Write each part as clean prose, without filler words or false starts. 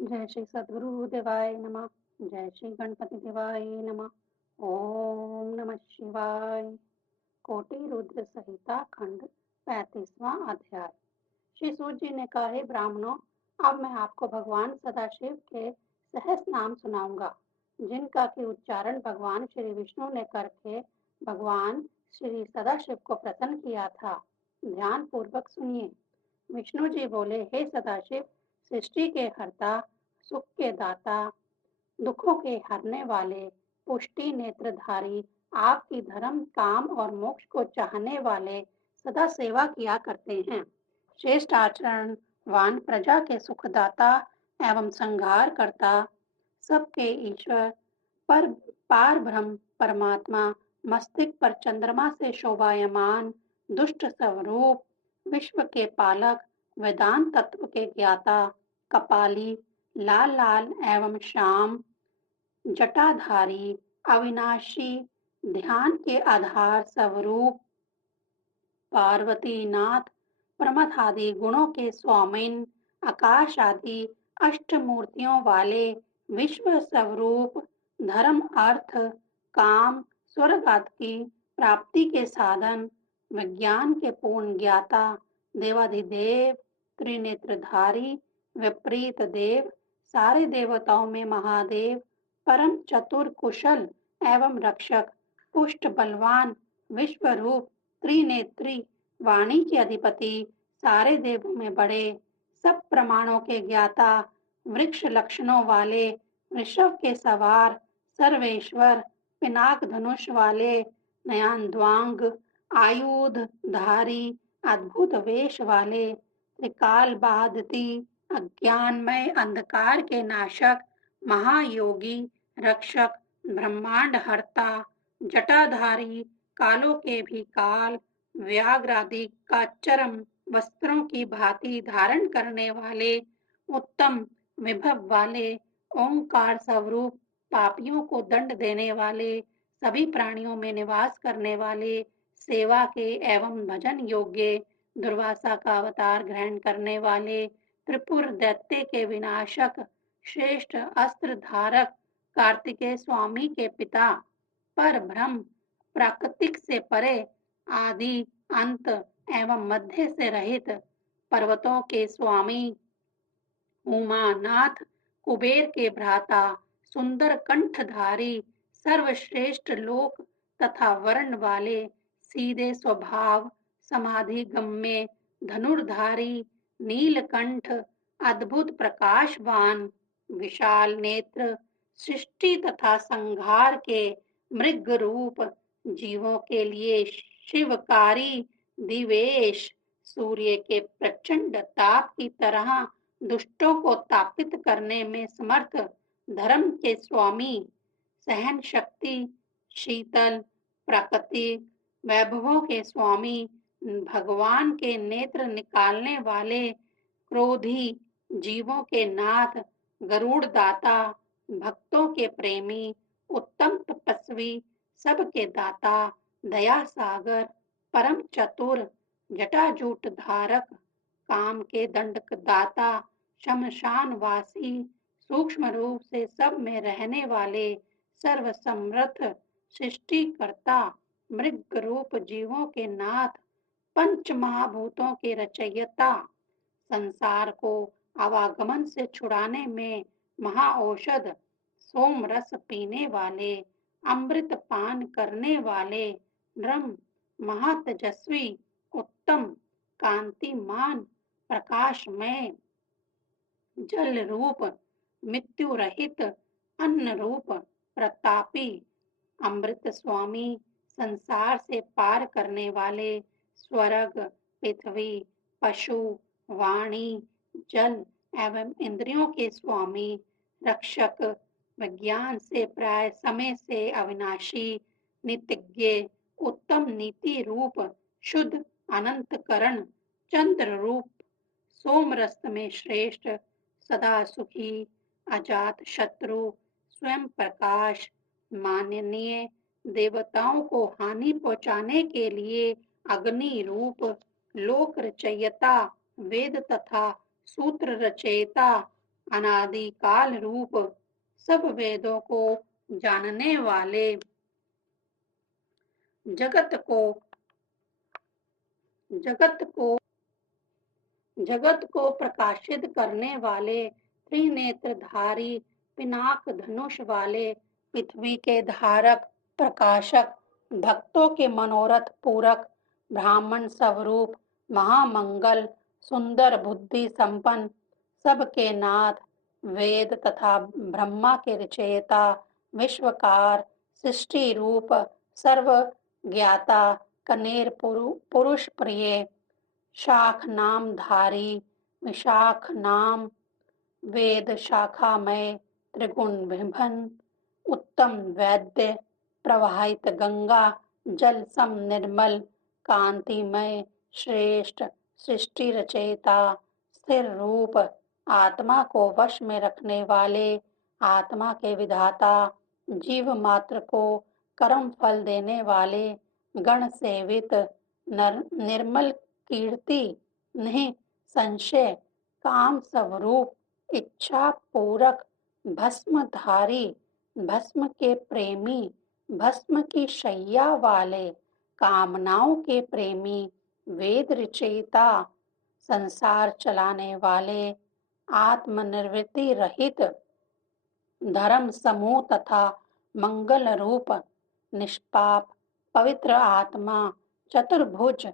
जय श्री सद्गुरु देवाय नमः। जय श्री गणपति देवाय नमः। ओम नमः शिवाय। कोटि रुद्र संहिता खंड 35वां अध्याय। श्री सूत जी ने कहा, हे ब्राह्मणों, अब मैं आपको भगवान सदाशिव के सहस नाम सुनाऊंगा, जिनका की उच्चारण भगवान श्री विष्णु ने करके भगवान श्री सदाशिव को प्रसन्न किया था। ध्यान पूर्वक सुनिए। विष्णु जी बोले, हे सदाशिव, सृष्टि के हर्ता, सुख के दाता, दुखों के हरने वाले, पुष्टि नेत्रधारी, आपकी धर्म, काम और मोक्ष को चाहने वाले सदा सेवा किया करते हैं। श्रेष्ठ आचरणवान, प्रजा के सुखदाता एवं संहार करता, सबके ईश्वर, पर पार ब्रह्म परमात्मा, मस्तिष्क पर चंद्रमा से शोभायमान, दुष्ट स्वरूप, विश्व के पालक, वेदांत तत्व के ज्ञाता, कपाली, लाल लाल एवं श्याम, जटाधारी, अविनाशी, ध्यान के आधार स्वरूप, पार्वती नाथ, प्रमथ आदि गुणों के स्वामिन, आकाश आदि अष्ट मूर्तियों वाले, विश्व स्वरूप, धर्म अर्थ काम स्वर्ग आदि की प्राप्ति के साधन, विज्ञान के पूर्ण ज्ञाता, देवाधिदेव, त्रिनेत्रधारी, विपरीत देव, सारे देवताओं में महादेव, परम चतुर कुशल एवं रक्षक, पुष्ट बलवान, विश्व रूप, त्रिनेत्री, वाणी के अधिपति, सारे देवों में बड़े, सब प्रमाणों के ज्ञाता, वृक्ष लक्षणों वाले, वृषभ के सवार, सर्वेश्वर, पिनाक धनुष वाले, नयनद्वांग, आयुध धारी, अद्भुत वेश वाले, त्रिकाल बाधती, अज्ञानमय अंधकार के नाशक, महायोगी, रक्षक, ब्रह्मांड हरता, जटाधारी, कालों के भी काल, व्याघ्रादि का चरम वस्त्रों की भांति धारण करने वाले, उत्तम विभव वाले, ओंकार स्वरूप, पापियों को दंड देने वाले, सभी प्राणियों में निवास करने वाले, सेवा के एवं भजन योग्य, दुर्वासा का अवतार ग्रहण करने वाले, त्रिपुर दैत्य के विनाशक, श्रेष्ठ अस्त्र धारक, कार्तिकेय स्वामी के पिता, पर ब्रह्म, प्राकृतिक से परे, आदि अंत एवं मध्य से रहित, पर्वतों के स्वामी, उमानाथ, कुबेर के भ्राता, सुंदर कंठधारी, सर्वश्रेष्ठ लोक तथा वर्ण वाले, सीधे स्वभाव, समाधि गम्य, धनुर्धारी, नीलकंठ, अद्भुत प्रकाशवान, विशाल नेत्र, सृष्टि तथा संहार के मृग रूप, जीवों के लिए शिवकारी दिवेश, सूर्य के प्रचंड ताप की तरह दुष्टों को तापित करने में समर्थ, धर्म के स्वामी, सहन शक्ति, शीतल, प्राकृतिक वैभवों के स्वामी, भगवान के नेत्र निकालने वाले, क्रोधी, जीवों के नाथ, गरुड़ दाता, भक्तों के प्रेमी, उत्तम तपस्वी, सबके दाता, दया सागर, परम चतुर, जटाजूट धारक, काम के दंडक दाता, शमशान वासी, सूक्ष्म रूप से सब में रहने वाले, सर्व समर्थ, सृष्टिकर्ता, मृग रूप जीवों के नाथ, पंच महाभूतों के रचयिता, संसार को आवागमन से छुड़ाने में महाऔषध, सोम रस पीने वाले, अमृत पान करने वाले, ब्रह्म, महातेजस्वी, उत्तम, कांतिमान, प्रकाशमय, जल रूप, मृत्यु रहित, अन्न रूप, प्रतापी, अमृत स्वामी, संसार से पार करने वाले, स्वर्ग, पृथ्वी, पशु, वाणी, जल एवं इंद्रियों के स्वामी, रक्षक, विज्ञान से प्राय समय से अविनाशी, नित्यज्ञ, उत्तम नीति रूप, शुद्ध अनंत करण, चंद्र रूप, सोमरस में श्रेष्ठ, सदा सुखी, अजात शत्रु, स्वयं प्रकाश, माननीय, देवताओं को हानि पहुंचाने के लिए अग्नि रूप, लोक रचयिता, वेद तथा सूत्र रचयिता, अनादि काल रूप सब वेदों को जानने वाले, जगत को जगत को जगत को प्रकाशित करने वाले, त्रिनेत्रधारी, पिनाक धनुष वाले, पृथ्वी के धारक, प्रकाशक, भक्तों के मनोरथ पूरक, ब्राह्मण स्वरूप, महामंगल, सुंदर बुद्धि संपन्न, सबके नाथ, वेद तथा ब्रह्मा के रचयिता, विश्वकार, सृष्टि रूप, सर्व ज्ञाता, कनेर पुरुष प्रिय, शाख नाम धारी, विशाख नाम, वेद शाखामय, त्रिगुण विभिन्न, उत्तम वैद्य, प्रवाहित गंगा जल सम निर्मल, कांतिमय, श्रेष्ठ, सृष्टि रचयिता, स्थिर रूप, आत्मा को वश में रखने वाले, आत्मा के विधाता, जीव मात्र को कर्म फल देने वाले, गण सेवित, निर्मल कीर्ति, नहीं संशय, काम स्वरूप, इच्छा पूरक, भस्मधारी, भस्म के प्रेमी, भस्म की शैया वाले, कामनाओं के प्रेमी, वेद रचयिता, संसार चलाने वाले, आत्मनिवृत्ति रहित, धर्म समूह तथा मंगल रूप, निष्पाप, पवित्र आत्मा, चतुर्भुज,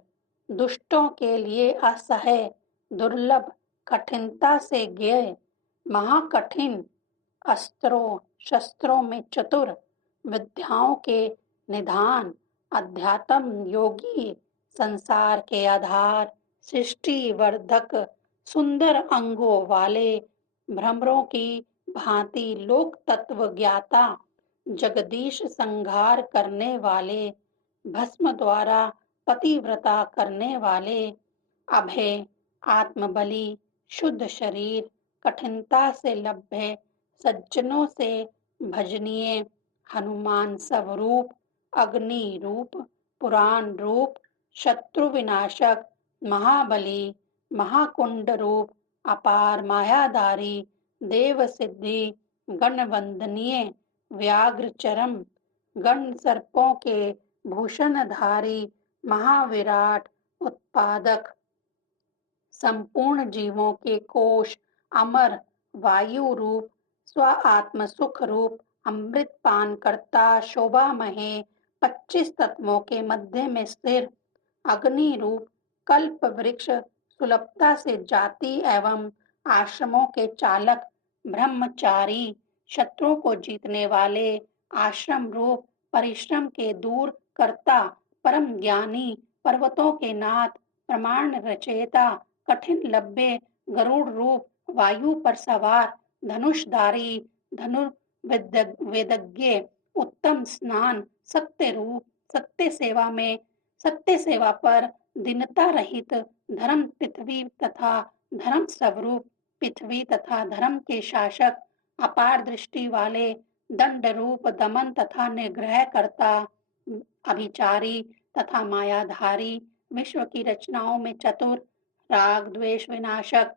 दुष्टों के लिए असह्य, दुर्लभ, कठिनता से ज्ञेय, महाकठिन, अस्त्रों शस्त्रों में चतुर, विद्याओं के निधान, अध्यात्म योगी, संसार के आधार, सृष्टि वर्धक, सुंदर अंगों वाले, भ्रमरों की भांति लोक तत्व ज्ञाता, जगदीश संहार करने वाले, भस्म द्वारा पतिव्रता करने वाले, अभय, आत्मबली, शुद्ध शरीर, कठिनता से लभ्य, सज्जनों से भजनीय, हनुमान स्वरूप, अग्नि रूप, पुराण रूप, शत्रु विनाशक, महाबली, महाकुंड रूप, अपार मायाधारी, देव सिद्धि, गण वंदनीय, व्याघ्र चरम, गण सर्पों के भूषणधारी, महाविराट, उत्पादक, संपूर्ण जीवों के कोश, अमर, वायु रूप, स्व आत्म सुख रूप, अमृत पान करता, शोभा महे, 25 तत्वों के मध्य में स्थिर, अग्नि रूप, कल्प वृक्ष, सुलभता से जाति एवं आश्रमों के चालक, ब्रह्मचारी, शत्रुओं को जीतने वाले, आश्रम रूप, परिश्रम के दूर करता, परम ज्ञानी, पर्वतों के नाथ, प्रमाण रचयिता, कठिन लब्बे, गरुड़ रूप, वायु पर सवार, धनुषधारी, धनुर्वेदज्ञ, उत्तम स्नान, सत्य रूप, सत्य सेवा पर दीनता रहित, धर्म पृथ्वी तथा धर्म स्वरूप, पृथ्वी तथा धर्म के शासक, अपार दृष्टि वाले, दंड रूप, दमन तथा निग्रह करता, अभिचारी तथा मायाधारी, विश्व की रचनाओं में चतुर, राग द्वेष विनाशक,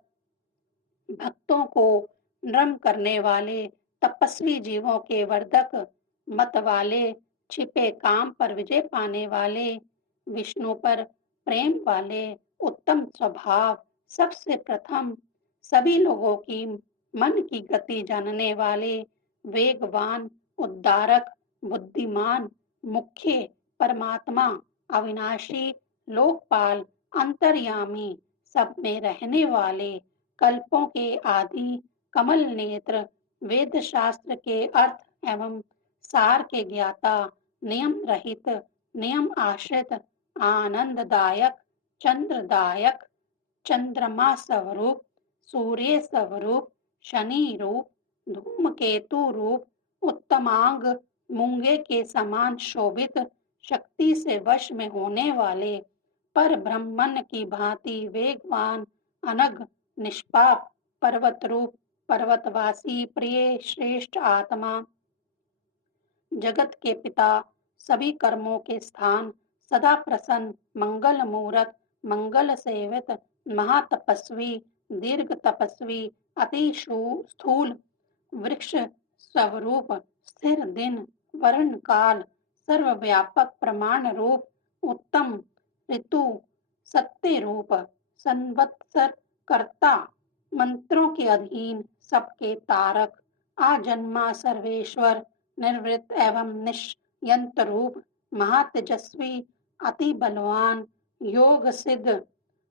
भक्तों को नरम करने वाले, तपस्वी जीवों के वर्धक, मत वाले, छिपे काम पर विजय पाने वाले, विष्णु पर प्रेम वाले, उत्तम स्वभाव, सबसे प्रथम, सभी लोगों की मन की गति जानने वाले, वेगवान, उद्धारक, बुद्धिमान, मुख्य, परमात्मा, अविनाशी, लोकपाल, अंतर्यामी, सब में रहने वाले, कल्पों के आदि, कमल नेत्र, वेद शास्त्र के अर्थ एवं सार के ज्ञाता, नियम रहित, नियम आश्रित, आनंददायक, चंद्रदायक, चंद्रमा स्वरूप, सूर्य स्वरूप, शनि रूप, धूमकेतु रूप, उत्तमांग, मूंगे के समान शोभित, शक्ति से वश में होने वाले, पर ब्रह्मन की भांति वेगवान, अनग, निष्पाप, पर्वत रूप, पर्वतवासी, प्रिय, श्रेष्ठ आत्मा, जगत के पिता, सभी कर्मों के स्थान, सदा प्रसन्न, मंगल मूरत, मंगल सेवित, महातपस्वी, दीर्घ तपस्वी, अति स्थूल वृक्ष स्वरूप, स्थिर दिन वर्ण काल, सर्वव्यापक प्रमाण रूप, उत्तम ऋतु, सत्य रूप, संवत्सर कर्ता, मंत्रों के अधीन, सबके तारक, आजन्मा सर्वेश्वर, निर्वृत्त एवं निष्यंत रूप, महातेजस्वी, अति बलवान, योग सिद्ध,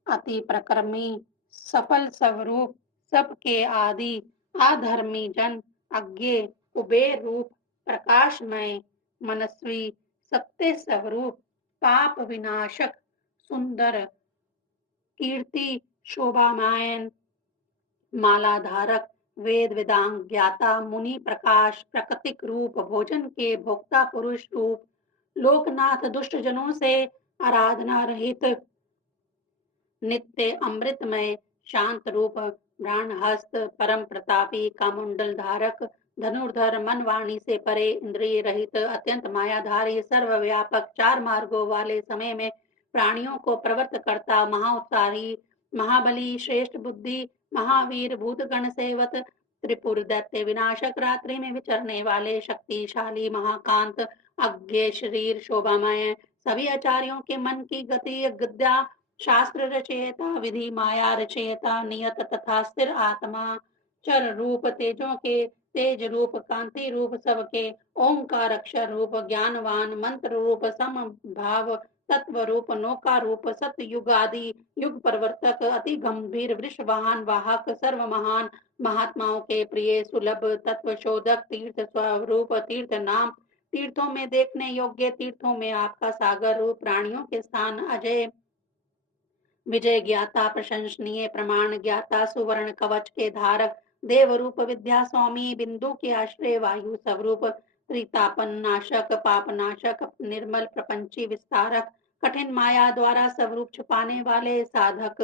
अति प्रकर्मी, सफल स्वरूप, सबके आदि, अधर्मी जन, अज्ञे, कुबेर रूप, प्रकाशमय, मनस्वी, सत्य स्वरूप, पाप विनाशक, सुंदर, कीर्ति, शोभामायन, मालाधारक, वेद वेदांग ज्ञाता, मुनि प्रकाश, प्राकृतिक रूप, भोजन के भोक्ता पुरुष रूप, लोकनाथ, दुष्ट जनों से आराधना रहित, नित्य अमृतमय, शांत रूप, प्राण हस्त, परम प्रतापी, कामुंडल धारक, धनुर्धर, मन वाणी से परे, इंद्रिय रहित, अत्यंत मायाधारी, सर्वव्यापक, चार मार्गों वाले, समय में प्राणियों को प्रवृत्त करता, महाउत्साही, महाबली, श्रेष्ठ बुद्धि, महावीर, भूतगण सेवत, त्रिपुर दैत्य विनाशक, रात्रि में विचरने वाले, शक्तिशाली, महाकांत, अज्ञे शरीर, शोभामय, सभी आचार्यों के मन की गति, विद्या, शास्त्र रचयिता, विधि माया रचयिता, नियत तथा स्थिर आत्मा, चर रूप, तेजों के तेज रूप, कांति रूप, सबके ओंकार अक्षर रूप, ज्ञानवान, मंत्र रूप, सम भाव, तत्व रूप, नौका रूप, सत्य युग आदि युग प्रवर्तक, अति गंभीर, वृषवाहन वाहक, सर्व महान, महात्माओं के प्रिय, सुलभ, तत्व शोधक, तीर्थ स्वरूप, तीर्थ नाम, तीर्थों में देखने योग्य, तीर्थों में आपका सागर रूप, प्राणियों के स्थान, अजय विजय ज्ञाता, प्रशंसनीय, प्रमाण ज्ञाता, सुवर्ण कवच के धारक, देव रूप, विद्या स्वामी, बिंदु के आश्रय, वायु स्वरूप, त्रितापन नाशक, पाप नाशक, निर्मल प्रपंची विस्तारक, कठिन माया द्वारा स्वरूप छुपाने वाले, साधक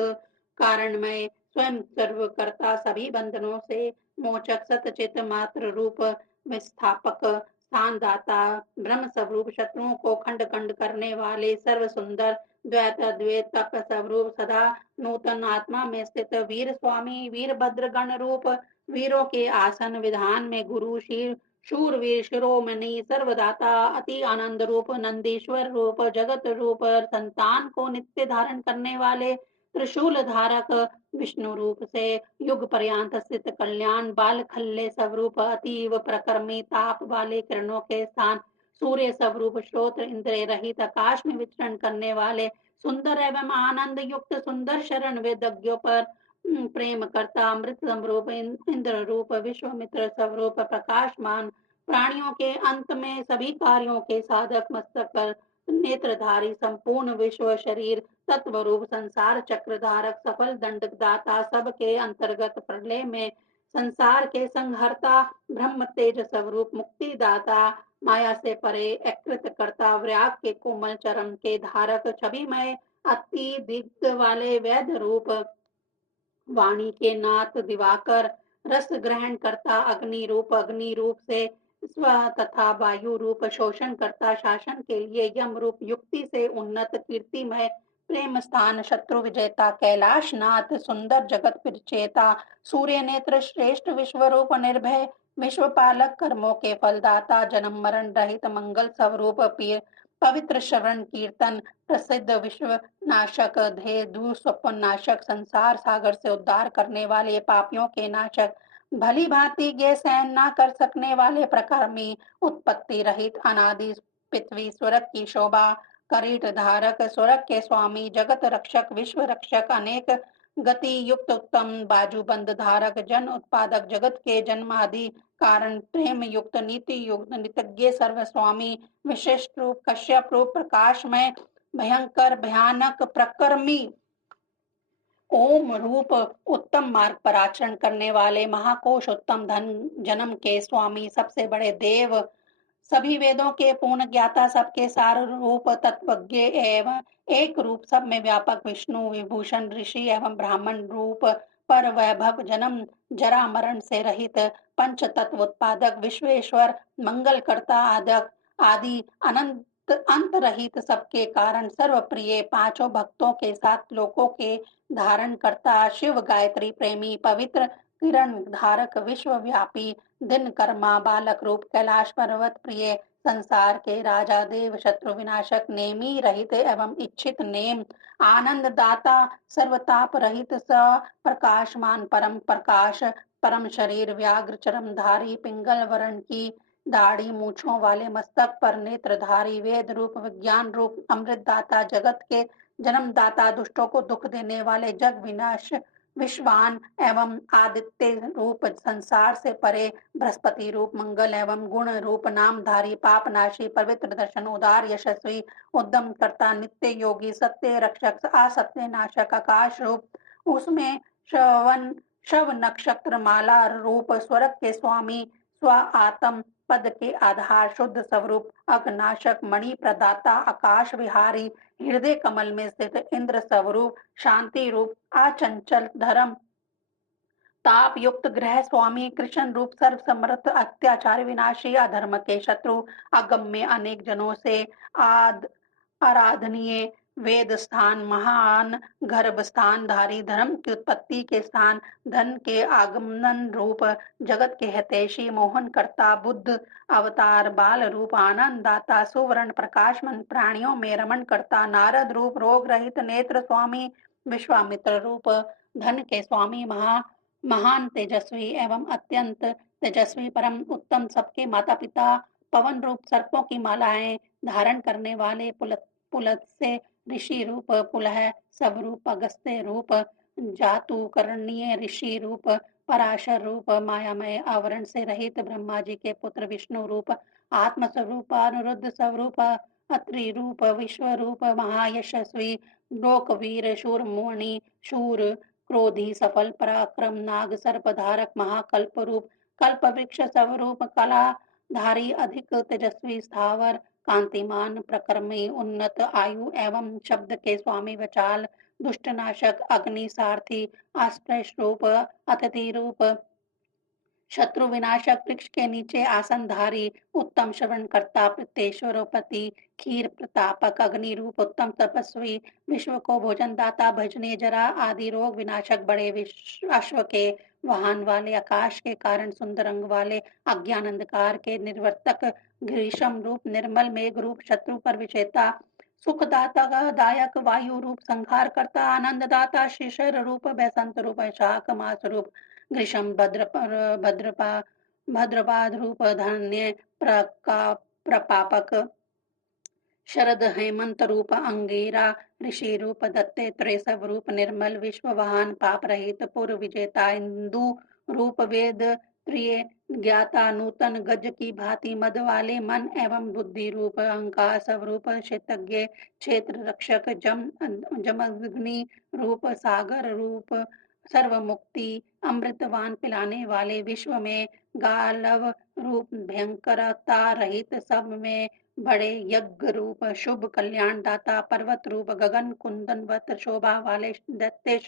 कारणमय, स्वयं सर्वकर्ता, सभी बंधनों से मोचक, सतचित मात्र रूप, विस्थापक, स्थान दाता, ब्रह्म स्वरूप, शत्रुओं को खंड खंड करने वाले, सर्व सुंदर, द्वैत अद्वैत तप स्वरूप, सदा नूतन, आत्मा में स्थित, वीर स्वामी, वीरभद्र गण रूप, वीरों के आसन, विधान में गुरु, शीर शूरवीर, शिरोमणि, सर्वदाता, अति आनंद रूप, नंदीश्वर रूप, जगत रूप, संतान को नित्य धारण करने वाले, त्रिशूल धारक, विष्णु रूप से युग पर्यंत स्थित, कल्याण बाल खल्ले स्वरूप, अतीव प्रकर्मी, ताप वाले किरणों के स्थान, सूर्य स्वरूप, श्रोत्र इंद्रिय रहित, आकाश में विचरण करने वाले, सुंदर एवं आनंद युक्त, सुंदर शरण वेदज्ञों पर प्रेम करता, अमृत स्वरूप, इंद्र रूप, विश्वमित्र स्वरूप, प्रकाशमान, प्राणियों के अंत में सभी कार्यों के साधक, मस्तक पर नेत्रधारी, संपूर्ण विश्व शरीर, तत्व रूप, संसार चक्र धारक, सफल दंड दाता, सबके अंतर्गत, प्रलय में संसार के संहर्ता, ब्रह्म तेज स्वरूप, मुक्ति दाता, माया से परे, एकृत करता, व्याग के कोमल चरण के धारक, छविमय, अति दिग्ध वाले, वैध रूप, वाणी के नाथ, दिवाकर, रस ग्रहण करता, अग्नि रूप से स्व तथा वायु रूप, शोषण करता, शासन के लिए यम रूप, युक्ति से उन्नत, कीर्तिमय, प्रेम स्थान, शत्रु विजेता, कैलाश नाथ, सुंदर, जगत विचेता, सूर्य नेत्र, श्रेष्ठ, विश्व रूप, निर्भय, विश्व पालक, कर्मों के फलदाता, जन्म मरण रहित, मंगल स्वरूप, पवित्र श्रवण कीर्तन, प्रसिद्ध, विश्व नाशक, ध्येय दूर, स्वप्न नाशक, संसार सागर से उद्धार करने वाले, पापियों के नाशक, भली भांति ये सहन न कर सकने वाले, प्रकर्मी, उत्पत्ति रहित, अनादि, पृथ्वी स्वर्ग की शोभा, करीट धारक, स्वर्ग के स्वामी, जगत रक्षक, विश्व रक्षक, अनेक गति युक्त, उत्तम बाजूबंद धारक, जन उत्पादक, जगत के जन्मादि कारण, प्रेम युक्त, नीति युक्त, नितज्ञ, सर्व स्वामी, विशिष्ट रूप, कश्यप रूप, प्रकाशमय, भयंकर, भयानक, प्रकर्मी, ओम रूप, उत्तम मार्ग पर आचरण करने वाले, महाकोश, उत्तम धन, जन्म के स्वामी, सबसे बड़े देव, सभी वेदों के पूर्ण ज्ञाता, सबके सार रूप, तत्वज्ञ एवं एक रूप, सब में व्यापक, विष्णु विभूषण, ऋषि एवं ब्राह्मण रूप, पर वैभव, जन्म जरा मरण से रहित, पंच तत्व उत्पादक, विश्वेश्वर, मंगल करता, आदक आदि, अनंत अंत रहित, सबके कारण, सर्व प्रिय, पांचों भक्तों के साथ लोकों के धारण करता, शिव गायत्री प्रेमी, पवित्र, किरण धारक विश्वव्यापी दिन कर्मा बालक रूप कैलाश पर्वत प्रिय संसार के राजा देव शत्रु विनाशक नेमी रहित एवं इच्छित नेम आनंद दाता सर्वताप रहित स प्रकाशमान परम प्रकाश परम शरीर व्याघ्र चरमधारी पिंगल वर्ण की दाढ़ी मूछों वाले मस्तक पर नेत्रधारी वेद रूप विज्ञान रूप अमृत दाता जगत के जन्मदाता दुष्टों को दुख देने वाले जग विनाश विश्वान एवं आदित्य रूप संसार से परे बृहस्पति रूप मंगल एवं गुण रूप नामधारी पापनाशी पवित्र दर्शन उदार यशस्वी उद्यम करता नित्य योगी सत्य रक्षक असत्य नाशक आकाश रूप उसमें श्रवण शव नक्षत्र माला रूप स्वर्ग के स्वामी स्व आत्म पद के आधार शुद्ध स्वरूप अग्नाशक मणि प्रदाता आकाश विहारी हृदय कमल में स्थित इंद्र स्वरूप शांति रूप अचंचल धर्म ताप युक्त ग्रह स्वामी कृष्ण रूप सर्व समर्थ अत्याचार विनाशी अधर्म के शत्रु अगम्य अनेक जनों से आद आराधनीय वेद स्थान महान गर्भ स्थान धारी धर्म की उत्पत्ति के स्थान धन के आगमन रूप जगत के हितैषी मोहन करता बुद्ध अवतार बाल रूप आनंद दाता सुवर्ण प्रकाशमन प्राणियों में रमण करता नारद रूप रोग रहित नेत्र स्वामी विश्वामित्र रूप धन के स्वामी महान तेजस्वी एवं अत्यंत तेजस्वी परम उत्तम सबके माता पिता पवन रूप सर्पों की मालाएं धारण करने वाले पुलत से ऋषि रूप पुलह सब रूप अगस्त्य रूप जातु करणीय ऋषि रूप पराशर रूप मायामय आवरण से रहित ब्रह्मा जी के पुत्र विष्णु रूप आत्म स्वरूप अनुरुद्ध स्वरूप अत्रि रूप विश्व रूप महायशस्वी लोकवीर शूर मुनि शूर क्रोधी सफल पराक्रम नाग सर्पधारक महाकल्प रूप कल्प वृक्ष स्वरूप कला धारी अधिक तेजस्वी स्थावर कांतिमान प्रकर्मी उन्नत आयु एवं शब्द के स्वामी वचाल दुष्टनाशक अग्नि सारथी आस्पृश रूप अतिथि रूप शत्रु विनाशक वृक्ष के नीचे आसनधारी उत्तम श्रवण करता प्रत्येश्वर पति खीर प्रतापक अग्नि रूप उत्तम तपस्वी विश्व को भोजन दाता भजने जरा आदि रोग विनाशक बड़े अश्व के वाहन वाले आकाश के कारण सुंदर अंग वाले अज्ञान अंधकार के निर्वर्तक ग्रीष्म रूप निर्मल मेघ रूप शत्रु पर विजेता सुखदाता दायक वायु रूप संहार करता आनंद दाता शिशिर रूप बसंत रूप शाक मास रूप ग्रीष्म भद्रपाद रूप धन्य प्रपापक शरद हेमंत रूप अंगीरा ऋषि रूप दत्ते त्रैसव रूप निर्मल विश्ववाहन पाप रहित पूर्व विजेता इंदु रूप वेद प्रिय ज्ञाता नूतन गज की भांति मद वाले मन एवं बुद्धि रूप अहंकार स्वरूप क्षेत्रज्ञ क्षेत्र रक्षक जमग्नि रूप सागर रूप सर्व मुक्ति अमृतवान पिलाने वाले विश्व में गालव रूप भयंकरता रहित सब में बड़े यज्ञ रूप शुभ कल्याण दाता पर्वत रूप गगन कुंदनवत शोभा वाले दैत्य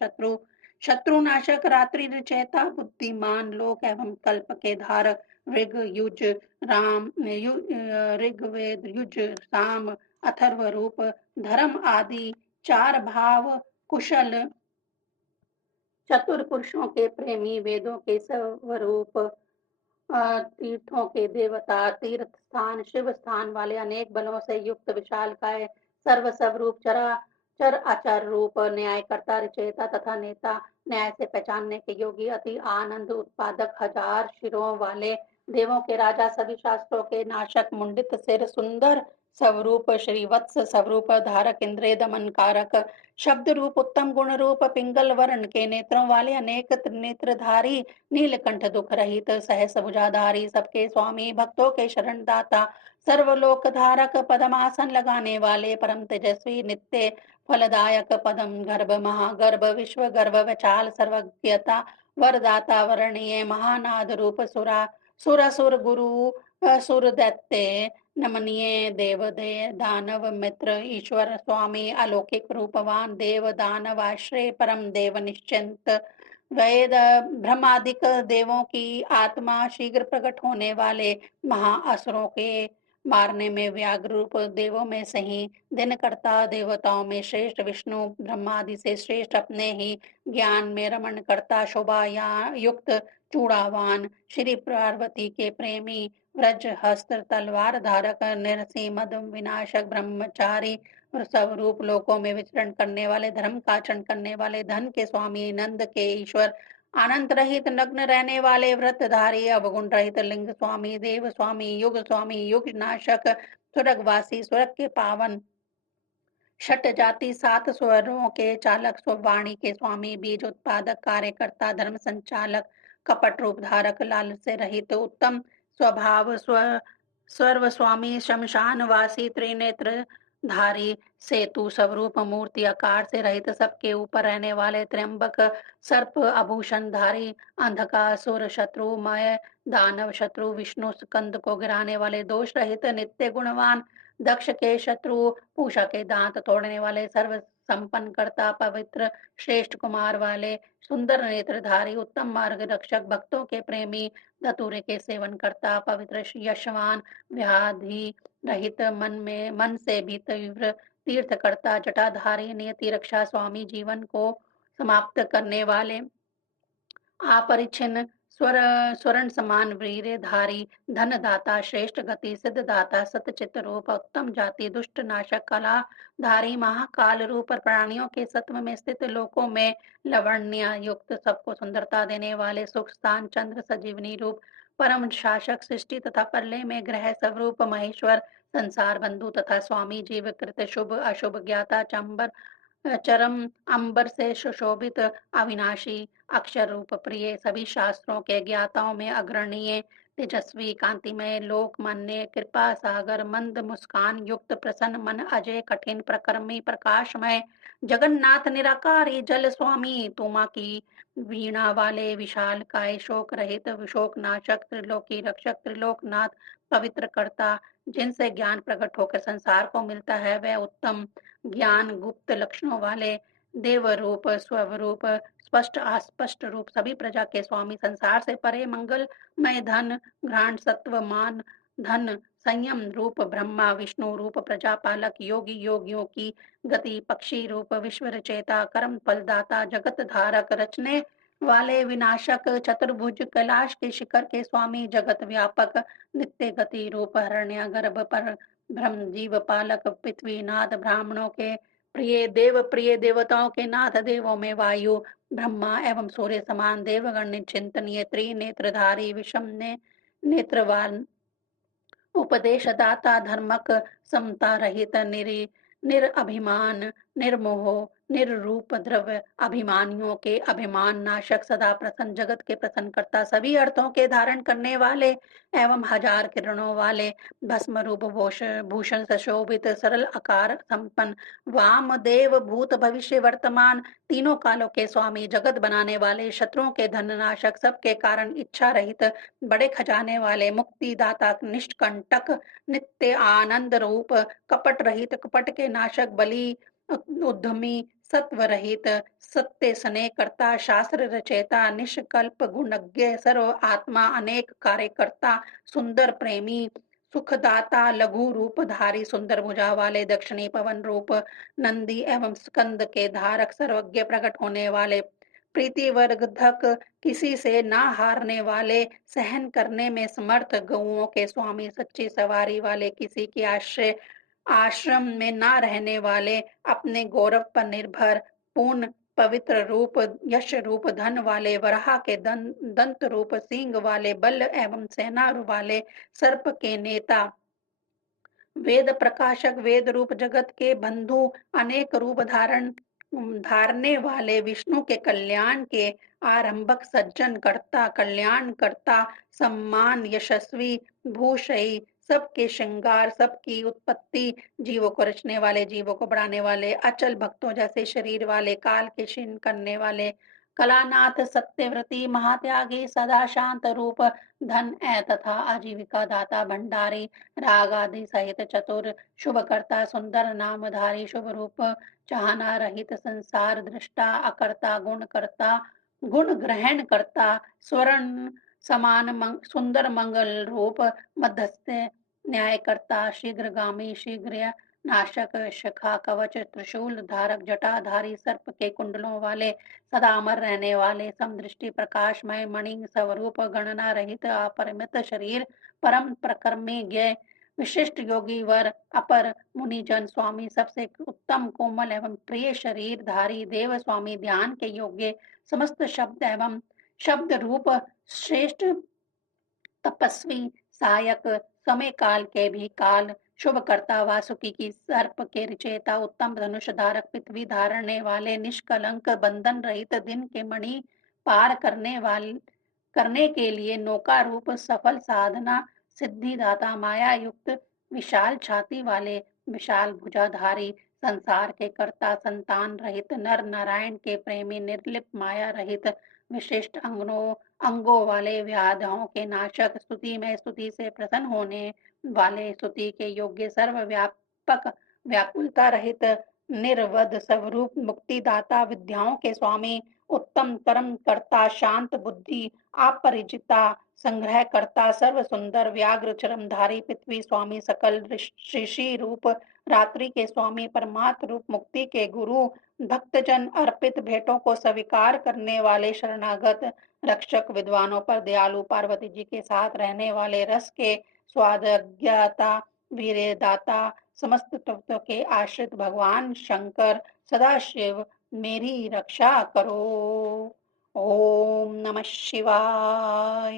शत्रुनाशक रात्रि चेता बुद्धिमान लोक एवं कल्प के धारक ऋग युज राम ऋग्वेद युज साम अथर्व रूप धर्म आदि चार भाव कुशल चतुर पुरुषों के प्रेमी वेदों के स्वरूप तीर्थों के देवता तीर्थ स्थान शिव स्थान वाले अनेक बलों से युक्त विशाल काय सर्व स्वरूप चर आचार रूप न्याय करता रचयिता तथा नेता न्याय से पहचानने के योगी अति आनंद उत्पादक हजार शिरों वाले देवों के राजा सभी शास्त्रों के नाशक मुंडित सिर सुंदर स्वरूप श्रीवत्स स्वरूप धारक इंद्रिय दमन कारक शब्द रूप उत्तम गुण रूप पिंगल वर्ण के नेत्रों वाले अनेक नेत्रधारी नीलकंठ दुख रहित सहस भुजाधारी सबके स्वामी भक्तों के शरण दाता सर्वलोक धारक पदमासन लगाने वाले परम तेजस्वी नित्य फलदायक पदम गर्भ महागर्भ विश्व गर्भ वचाल सर्वज्ञता वरदाता वर्णीय महानाद रूप सुर गुरु सुर दैत्य नमनीय देव दानव मित्र ईश्वर स्वामी अलौकिक रूपवान देव दानव आश्रय परम देव निश्चिंत वेद ब्रह्मादिक देवों की आत्मा शीघ्र प्रकट होने वाले महाअसुरों के मारने में व्याघ्र रूप देवों में सही, दिन करता देवताओं में श्रेष्ठ विष्णु ब्रह्मादि से श्रेष्ठ, अपने ही ज्ञान में रमण करता शोभा या युक्त चूड़ावान, श्री पार्वती के प्रेमी, व्रज हस्त तलवार धारक, नरसिंह मद विनाशक, ब्रह्मचारी और सब रूप लोकों में विचरण करने वाले, धर्म का आचरण करने वाले, धन के स्वामी, नंद के ईश्वर, अनंत रहित नग्न रहने वाले, व्रतधारी, अवगुण रहित, लिंग स्वामी, देव स्वामी, युग नाशक, स्वर्गवासी, स्वर्ग के पावन, षट जाति, सात स्वरों के चालक, वाणी के स्वामी, बीज उत्पादक, कार्यकर्ता, धर्म संचालक, कपट रूप धारक, लाल से रहित, उत्तम स्वभाव, सर्व स्वामी, शमशान वासी, त्रिनेत्र धारी, सेतु, स्वरूप, मूर्ति आकार से रहित, सबके ऊपर रहने वाले, त्र्यंबक, सर्प आभूषण धारी, अंधकासुर, शत्रुमय, दानव, शत्रु, विष्णु स्कंद को गिराने वाले, दोष रहित, नित्य गुणवान, दक्ष के शत्रु, पूषा के दांत तोड़ने वाले, सर्व संपन्न करता, पवित्र, श्रेष्ठ कुमार वाले, सुंदर नेत्रधारी, उत्तम मार्ग रक्षक, भक्तों के प्रेमी, धतूरे के सेवन करता, पवित्र, यशवान, व्याधि रहित, मन से भी तीव्र, तीर्थ करता, जटाधारी, नियति रक्षा स्वामी, जीवन को समाप्त करने वाले, अपरिच्छिन्न, स्वर्ण समान वीर्य धारी, धन दाता, श्रेष्ठ गति, सिद्ध दाता, सतचित रूप, उत्तम जाति, दुष्ट नाशक, कला धारी, महाकाल रूप, प्राणियों के सत्व में स्थित, लोकों में लवण्य युक्त, सबको सुंदरता देने वाले, सुख स्थान, चंद्र सजीवनी रूप, परम शासक, सृष्टि तथा प्रलय में ग्रह स्वरूप, महेश्वर, संसार बंधु तथा स्वामी, जीव कृत, शुभ अशुभ ज्ञाता, चंबर चरम अंबर से सुशोभित, अविनाशी, अक्षर रूप प्रिय, सभी शास्त्रों के ज्ञाताओं में अग्रणीय, तेजस्वी, कांतिमय, लोकमान्य, कृपा सागर, मंद मुस्कान युक्त, प्रसन्न मन, अजय, कठिन, प्रकर्मी, प्रकाशमय, जगन्नाथ, निराकारी, जल स्वामी, तुमा की वीणा वाले, विशाल काय, शोक रहित, शोक नाशक, त्रिलोकी रक्षक, त्रिलोकनाथ, पवित्र करता, जिनसे ज्ञान प्रकट होकर संसार को मिलता है, वह उत्तम ज्ञान गुप्त लक्षणों वाले, देव रूप, स्वरूप, स्पष्ट अस्पष्ट रूप, सभी प्रजा के स्वामी, संसार से परे, मंगलमय, धन घ्राण, सत्व, मान, धन, संयम रूप, ब्रह्मा विष्णु रूप, प्रजापालक, योगी योगियों की गति, पक्षी रूप, विश्व रचेता, कर्म फलदाता, जगत धारक, रचने वाले, विनाशक, चतुर्भुज, कैलाश के शिखर के स्वामी, जगत व्यापक, नित्य गति रूप, हरण्य गर्भ पर ब्रह्म जीव पालक, पृथ्वीनाथ, ब्राह्मणों के प्रिय, देव प्रिय, देवताओं के नाथ, देवों में वायु, ब्रह्मा एवं सूर्य समान, देवगण चिंतनीय, त्रिनेत्रधारी, विषम ने नेत्रवान, उपदेशदाता, धर्मक, समता रहित, निरअभिमान, निर्मोह, निर्रूप, द्रव्य अभिमानियों के अभिमान नाशक, सदा प्रसन्न, जगत के प्रसन्न करता, सभी अर्थों के धारण करने वाले एवं हजार किरणों वाले, भस्म रूप, भूषण सशोभित, सरल आकार संपन्न, वाम देव, भूत भविष्य वर्तमान, तीनों कालों के स्वामी, जगत बनाने वाले, शत्रुओं के धन नाशक, सबके कारण, इच्छा रहित, बड़े खजाने वाले, मुक्ति दाता, निष्कंटक, नित्य आनंद रूप, कपट रहित, कपट के नाशक, बलि उद्यमी, सत्व रहित, सत्य स्नेह करता, शास्त्र रचेता, निष्कल्प, गुणज्ञ, सर्व आत्मा, अनेक कार्यकर्ता, सुंदर प्रेमी, सुखदाता, लघु रूप धारी, सुंदर भुजा वाले, दक्षिणी पवन रूप, नंदी एवं स्कंद के धारक, सर्वज्ञ प्रकट होने वाले, प्रीति वर्धक, किसी से ना हारने वाले, सहन करने में समर्थ, गौओं के स्वामी, सच्ची सवारी वाले, किसी के आश्रय आश्रम में ना रहने वाले, अपने गौरव पर निर्भर, पूर्ण पवित्र रूप, यश रूप, धन वाले, वराह के दंत रूप, सिंह वाले, बल एवं सेना वाले, सर्प के नेता, वेद प्रकाशक, वेद रूप, जगत के बंधु, अनेक रूप धारने वाले, विष्णु के कल्याण के आरंभक, सज्जन करता, कल्याण करता, सम्मान, यशस्वी, भूषई, सबके श्रृंगार, सबकी उत्पत्ति, जीवों को रचने वाले, जीवों को बढ़ाने वाले, अचल भक्तों जैसे शरीर वाले, काल के क्षीण करने वाले, कलानाथ, सत्यव्रती, महात्यागी, सदा शांत रूप, धन तथा आजीविका दाता, भंडारी, राग आदि सहित चतुर, शुभ करता, सुंदर नामधारी, शुभ रूप, चाहना रहित, संसार दृष्टा, अकर्ता, गुण करता, गुण ग्रहण करता, स्वर्ण समान, सुंदर मंगल रूप, मध्यस्थ न्यायकर्ता, शीघ्रगामी, शीघ्र नाशक, शिखा कवच, त्रिशूल धारक, जटाधारी, सर्प के कुंडलों वाले, सदा अमर रहने वाले, समदृष्टि, प्रकाशमय, मणि स्वरूप, गणना रहित, अपरिमित शरीर, परम प्रकर्मी ज्ञ, विशिष्ट योगी वर, अपर मुनिजन स्वामी, सबसे उत्तम कोमल एवं प्रिय शरीर धारी, देव स्वामी, ध्यान के योग्य, समस्त शब्द एवं शब्द रूप, श्रेष्ठ तपस्वी, सहायक, समय काल के भी काल, शुभ कर्ता, वासुकी की, सर्प के रिचेता, उत्तम धनुष धारक, पृथ्वी धारने वाले, निष्कलंक, बंधन रहित, दिन के मणि पार करने के लिए नौका रूप, सफल साधना, सिद्धिदाता, माया युक्त, विशाल छाती वाले, विशाल भुजाधारी, संसार के कर्ता, संतान रहित, नर नारायण के प्रेमी, निर्लिप्त, माया रहित, विशिष्ट अंगों वाले, व्याधियों के नाशक, स्तुति में स्तुति से प्रसन्न होने वाले, स्तुति के योग्य, सर्वव्यापक, व्याकुलता रहित, निर्वध स्वरूप, मुक्तिदाता, विद्याओं के स्वामी, उत्तम कर्म करता, शांत बुद्धि, अपरिजिता, संग्रह करता, सर्व सुंदर, व्याघ्र चरमधारी, पृथ्वी स्वामी, सकल ऋषि रूप, रात्रि के स्वामी, परमात्म रूप, मुक्ति के गुरु, भक्तजन अर्पित भेंटों को स्वीकार करने वाले, शरणागत रक्षक, विद्वानों पर दयालु, पार्वती जी के साथ रहने वाले, रस के स्वादज्ञता, वीरदाता, समस्त तत्वों के आश्रित भगवान शंकर, सदाशिव मेरी रक्षा करो। ओम नमः शिवाय।